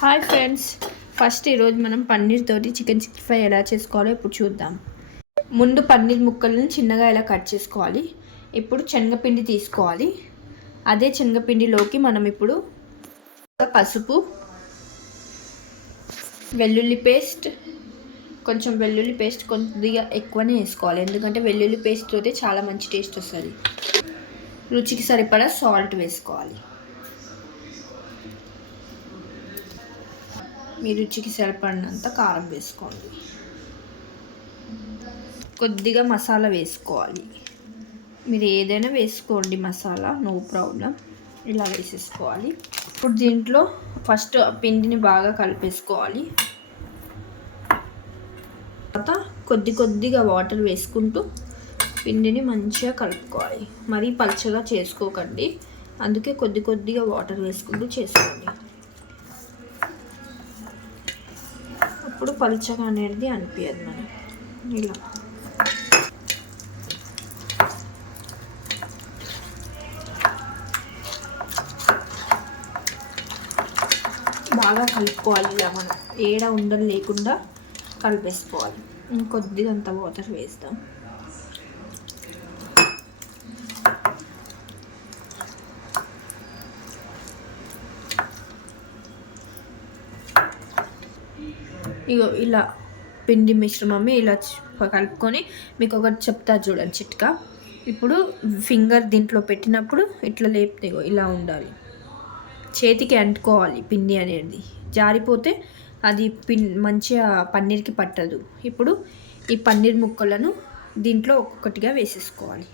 Hi friends, first ఈరోజు మనం పన్నీర్ తోటి చికెన్ 65 ఎలా చేసుకోవాలో ఇప్పుడు చూద్దాం. ముందు పన్నీర్ ముక్కలను చిన్నగా ఎలా కట్ చేసుకోవాలి. ఇప్పుడు శనగపిండి తీసుకోవాలి. అదే శనగపిండిలోకి మనం ఇప్పుడు పసుపు, వెల్లుల్లి పేస్ట్, కొంచెం వెల్లుల్లి పేస్ట్ కొద్దిగా ఎక్కువనే వేసుకోవాలి, ఎందుకంటే వెల్లుల్లి పేస్ట్ తోటి చాలా మంచి టేస్ట్ వస్తుంది. రుచికి సరిపడా సాల్ట్ వేసుకోవాలి. మీ రుచికి సరిపడినంత కారం వేసుకోండి. కొద్దిగా మసాలా వేసుకోవాలి. మీరు ఏదైనా వేసుకోండి మసాలా, నో ప్రాబ్లం. ఇలా వేసేసుకోవాలి. ఇప్పుడు దీంట్లో ఫస్ట్ పిండిని బాగా కలిపేసుకోవాలి. తర్వాత కొద్దిగా వాటర్ వేసుకుంటూ పిండిని మంచిగా కలుపుకోవాలి. మరీ పల్చగా చేసుకోకండి, అందుకే కొద్దిగా వాటర్ వేసుకుంటూ చేసుకోండి. అప్పుడు పల్చగా అనేది అనిపించదు. మనం ఇలా బాగా కలుపుకోవాలి. ఇలా మనం ఏడ ఉండలు లేకుండా కలిపేసుకోవాలి. ఇంకొద్దిగా అంత వాటర్ వేస్తాం. ఇగో ఇలా పిండి మిశ్రమమే ఇలా కలుపుకొని మీకు ఒకటి చెప్తా చూడండి చిట్కా. ఇప్పుడు ఫింగర్ దీంట్లో పెట్టినప్పుడు ఇట్లా లేపితే ఇలా ఉండాలి. చేతికి అంటుకోవాలి. పిండి అనేది జారిపోతే అది మంచిగా పన్నీర్కి పట్టదు. ఇప్పుడు ఈ పన్నీర్ ముక్కలను దీంట్లో ఒక్కొక్కటిగా వేసేసుకోవాలి.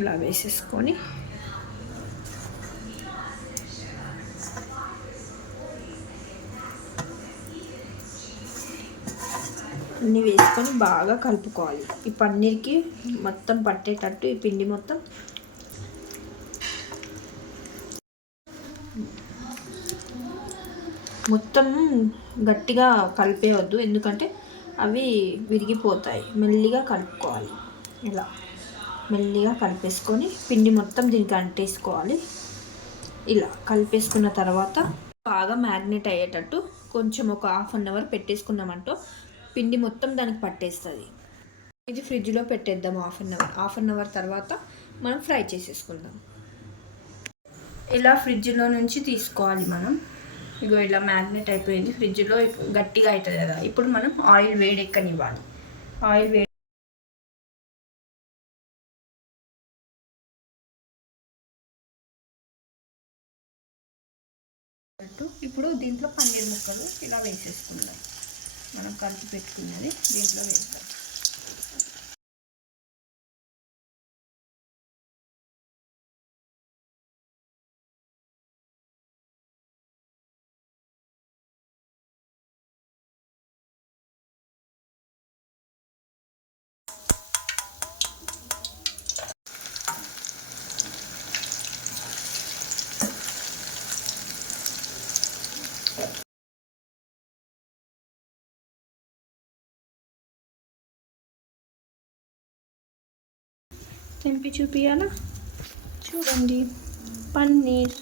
ఇలా వేసేసుకొని అన్నీ వేసుకొని బాగా కలుపుకోవాలి. ఈ పన్నీర్కి మొత్తం పట్టేటట్టు ఈ పిండి మొత్తం గట్టిగా కలిపేయవద్దు, ఎందుకంటే అవి విరిగిపోతాయి. మెల్లిగా కలుపుకోవాలి. ఇలా మెల్లిగా కలిపేసుకొని పిండి మొత్తం దీనికి అంటేసుకోవాలి. ఇలా కలిపేసుకున్న తర్వాత బాగా మ్యారినేట్ అయ్యేటట్టు కొంచెం ఒక 1/2 అవర్ పెట్టేసుకున్నామంటో పిండి మొత్తం దానికి పట్టేస్తుంది. ఇది ఫ్రిడ్జ్లో పెట్టేద్దాం 1/2 అవర్ తర్వాత మనం ఫ్రై చేసేసుకుందాం. ఇలా ఫ్రిడ్జ్లో నుంచి తీసుకోవాలి మనం. ఇగో ఇలా మ్యారినేట్ అయిపోయింది. ఫ్రిడ్జ్లో గట్టిగా అవుతుంది కదా. ఇప్పుడు మనం ఆయిల్ వేడెక్కనివ్వాలి. ఆయిల్ ఇప్పుడు దీంట్లో పన్నీర్ ముక్కలు ఇలా వేసేసుకుందాం. మనం కలిపి పెట్టుకున్నది దీంట్లో వేస్తాం. తెంపి చూపియాలా? చూడండి, పన్నీర్